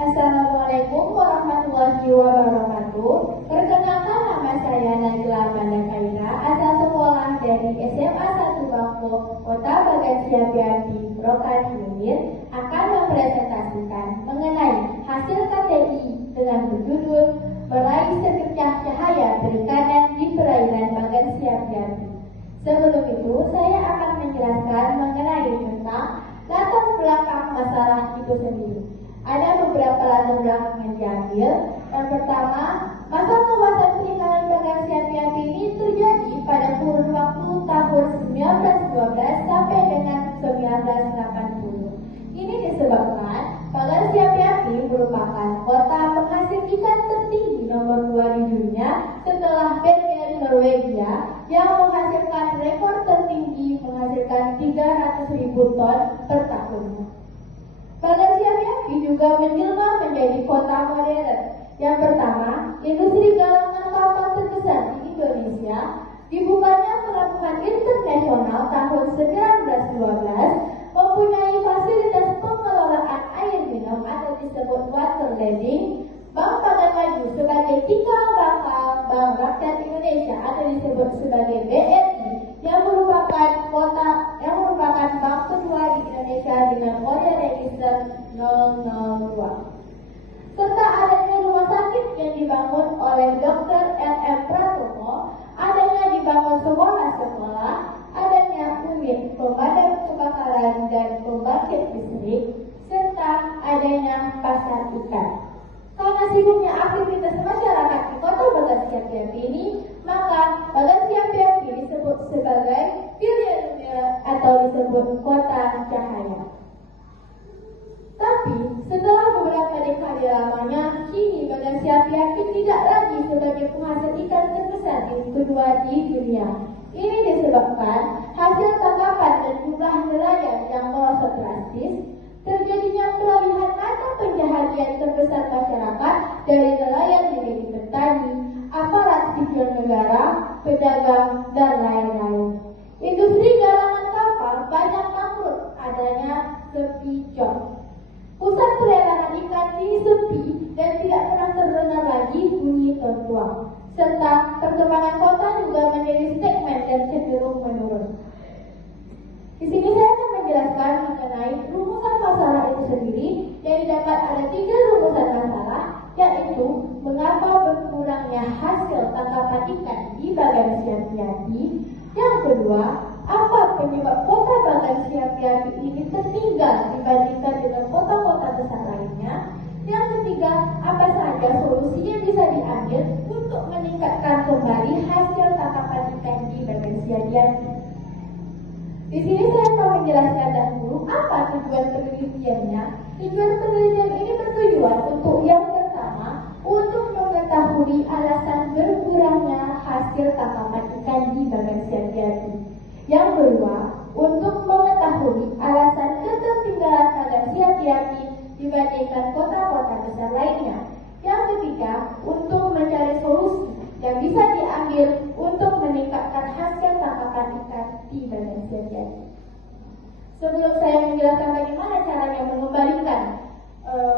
Assalamualaikum warahmatullahi wabarakatuh. Perkenalkan, nama saya Najla Mandakaira, asal sekolah dari SMA 1 Bangko, Kota Bagansia Bianti, Rokan Hilir, akan mempresentasikan mengenai hasil KTI dengan berjudul Meraih Secercah Cahaya Perikanan di Perairan Bagansia Bianti. Sebelum itu, saya akan menjelaskan mengenai tentang latar belakang masalah itu sendiri. Ada beberapa latar belakang yang diambil. Yang pertama, masa kawasan perikanan Bagansia Bianti ini terjadi pada kurun waktu tahun 1912 sampai dengan 1980. Ini disebabkan Bagansia Bianti merupakan kota penghasil ikan tertinggi nomor 2 di dunia setelah Bergen, Norwegia, yang menghasilkan rekor tertinggi menghasilkan 300.000 ton per tahunnya. Bagansia Bianti juga menjelma menjadi kota modern. Yang pertama, industri galangan kapal terbesar di Indonesia. Dibukanya pelabuhan internasional tahun 1912, mempunyai fasilitas pengelolaan air minum atau disebut water landing. Bank Pagan Maju sebagai cikal bakal Bank Rakyat Indonesia atau disebut sebagai BRI, yang merupakan bank kedua di Indonesia dengan kode register 002. Serta adanya rumah sakit yang dibangun oleh Dr. R.M. Pratomo, adanya dibangun sekolah-sekolah, adanya unit pemadam kebakaran dan pembangkit listrik, serta adanya pasar ikan. Karena sibuknya aktivitas masyarakat di kota Bagansia Bianti ini, maka Bagansia Bianti disebut sebagai Billion atau disebut kota cahaya. Tapi setelah beberapa dekade lamanya, kini Bagansia Bianti tidak lagi sebagai penghasil ikan terbesar kedua di dunia. Ini disebabkan hasil tangkapan dan jumlah nelayan yang merosot drastis, terjadinya peralihan mata pencaharian terbesar masyarakat dari nelayan menjadi petani, aparat sipil negara, pedagang, dan lain-lain. Industri galangan kapal banyak bangkrut, adanya sepi job. Pusat pelelangan ikan kini sepi dan tidak pernah terdengar lagi bunyi tertuang. Serta perkembangan kota juga menjadi stagnan dan cenderung menurun. Di sini saya akan menjelaskan mengenai rumusan masalah itu sendiri, yang didapat ada 3 rumusan masalah, yaitu mengapa berkurangnya hasil tangkapan ikan di Bagansia Bianti. Yang kedua, apa penyebab kota Bagansia Bianti ini tertinggal dibandingkan dengan kota-kota besar lainnya. Yang ketiga, apa saja solusi yang bisa diambil untuk meningkatkan kembali hasil tangkapan ikan di Bagansia Bianti. Di sini saya akan menjelaskan dahulu apa tujuan penelitiannya. Tujuan penelitian ini bertujuan untuk yang pertama, untuk mengetahui alasan berkurangnya hasil tangkapan ikan di Bagansia Bianti. Yang kedua, untuk mengetahui alasan ketertinggalan Bagansia Bianti dibandingkan kota-kota besar lainnya. Yang ketiga, untuk mencari solusi yang bisa diambil untuk meningkatkan hasil tangkapan ikan di Bagansia Bianti. Sebelum saya menjelaskan bagaimana caranya mengembalikan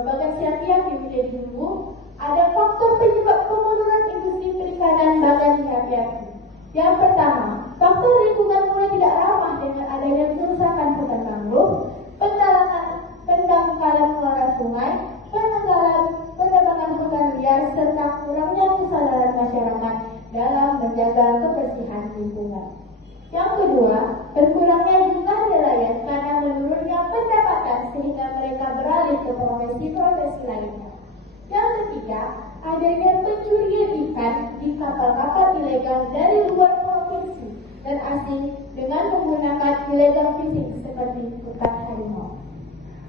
Bagansia Bianti menjadi dulu, ada faktor penyebab penurunan industri perikanan Bagansia Bianti. Yang pertama, faktor lingkungan mulai tidak ramah dengan adanya kerusakan hutan mangrove, pendangkalan muara sungai, penebangan hutan liar, serta kurangnya kesadaran masyarakat dalam menjaga kebersihan lingkungan. Yang kedua, berkurangnya jumlah nelayan karena menurunnya pendapatan sehingga mereka beralih ke profesi-profesi lainnya. Yang ketiga, adanya pencurian ikan di kapal-kapal ilegal dari luar provinsi dan asing dengan menggunakan illegal fishing seperti hutan harimau.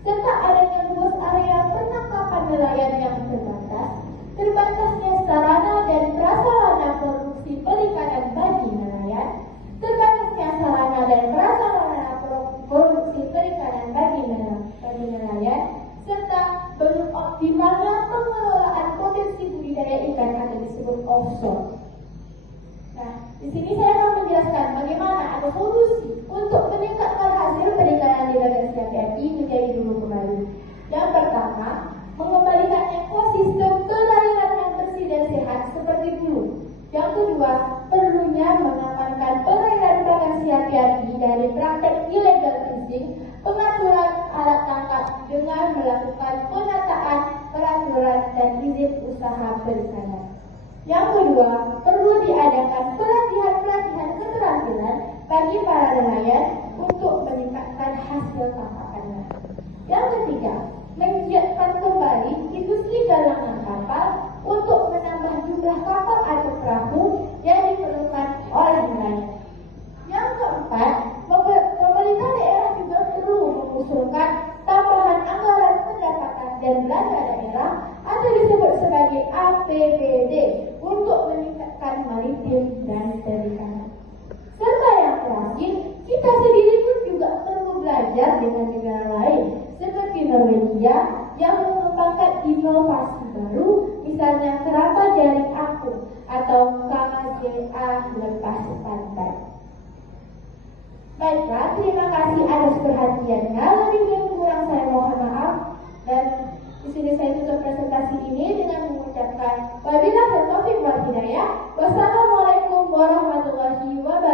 Serta adanya luas area penangkapan nelayan yang terbatasnya sarana dan prasarana produksi perikanan bagi nelayan, terbatasnya sarana dan prasarana produksi perikanan bagi nelayan, serta belum optimalnya pengelolaan potensi budidaya ikan atau disebut offshore. Nah, di sini saya akan menjelaskan bagaimana ada solusi untuk meningkatkan hasil perikanan di Bagansia Bianti menjadi dulu kembali. Yang pertama, mengembalikan kedua, perlunya mengamankan perairan bagasi hati-hati dari praktek illegal fishing, pengaturan alat tangkap dengan melakukan penataan peraturan dan izin usaha perikanan. Yang kedua, perlu diadakan pelatihan-pelatihan keterampilan bagi para nelayan untuk meningkatkan hasil tangkapannya. Yang ketiga, mengiatkan kembali industri galangan kapal untuk menambah jumlah kapal atau perahu yang diperlukan oleh nelayan. Yang keempat, pemerintah daerah juga perlu mengusulkan tambahan anggaran pendapatan dan belanja daerah atau disebut sebagai APBD untuk meningkatkan maritim dan perikanan. Serta yang terakhir, kita sendiri pun juga perlu belajar dengan negara lain seperti Norwegia yang mengembangkan inovasi baru, misalnya keramba jaring apung atau KJA lepas pantai. Baiklah, terima kasih atas perhatiannya. Lebih dan kurang saya mohon maaf, dan di sini saya tutup presentasi ini dengan mengucapkan wabillahi taufiq wal hidayah. Wassalamualaikum warahmatullahi wabarakatuh.